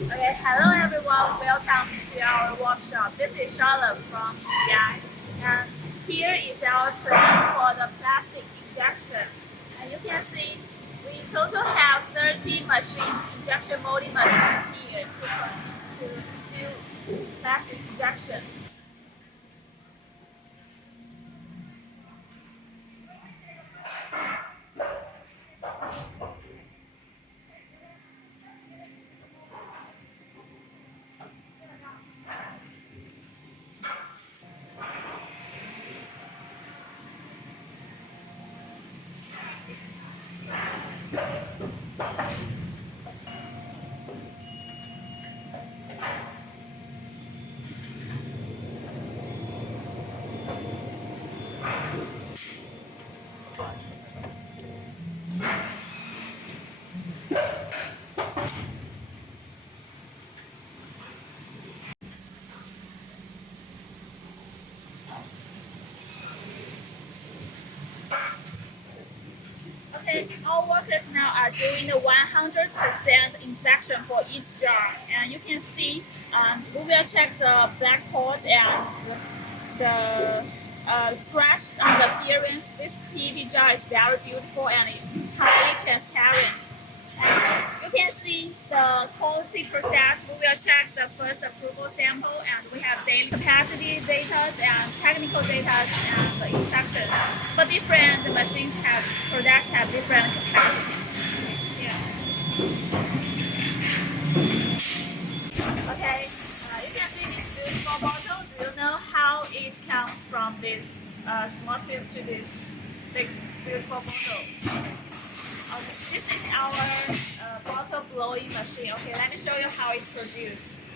Okay, hello everyone, welcome to our workshop. This is Charlotte from EBI, and here is our plan for the plastic injection. And you can see we in total have 30 injection molding machines here to do plastic injection. Okay, all workers now are doing the 100% inspection for each jar, and you can see we will check the black pot and the scratch on the appearance. This PET jar is very beautiful and highly transparent. And you can see the quality process. We will check the first approval sample, and we have daily capacity data and technical data and the instructions. For different machines products have different capacities. Yeah. Okay, you can see this beautiful bottle. Do you know how it comes from this small tube to this big beautiful bottle? This is our bottle blowing machine. Okay, let me show you how it's produced.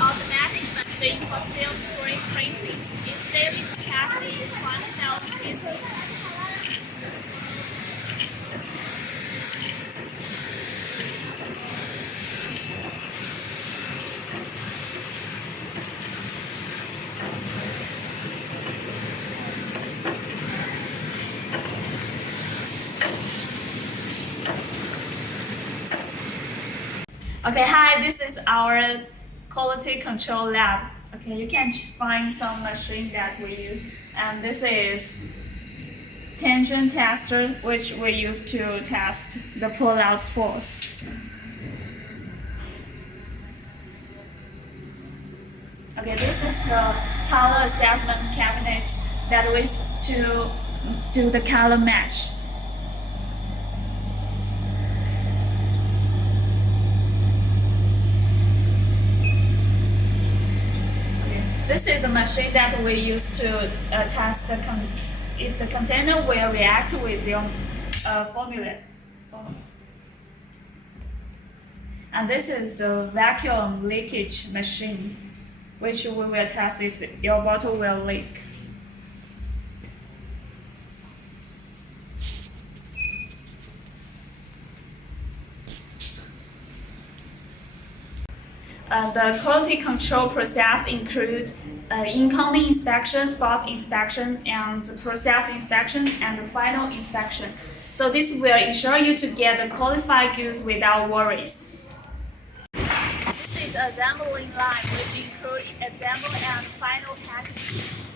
Automatic machine for silk-screen printing. Its daily capacity is 1,000 pieces. Okay, hi, this is our quality control lab. Okay, you can find some machine that we use, and this is tension tester, which we use to test the pull-out force. Okay, this is the color assessment cabinet that we use to do the color match. This is the machine that we use to test if the container will react with your formula. And this is the vacuum leakage machine, which we will test if your bottle will leak. The quality control process includes incoming inspection, spot inspection, and process inspection, and the final inspection. So this will ensure you to get the qualified goods without worries. This is assembling line, which includes assembly and final packaging.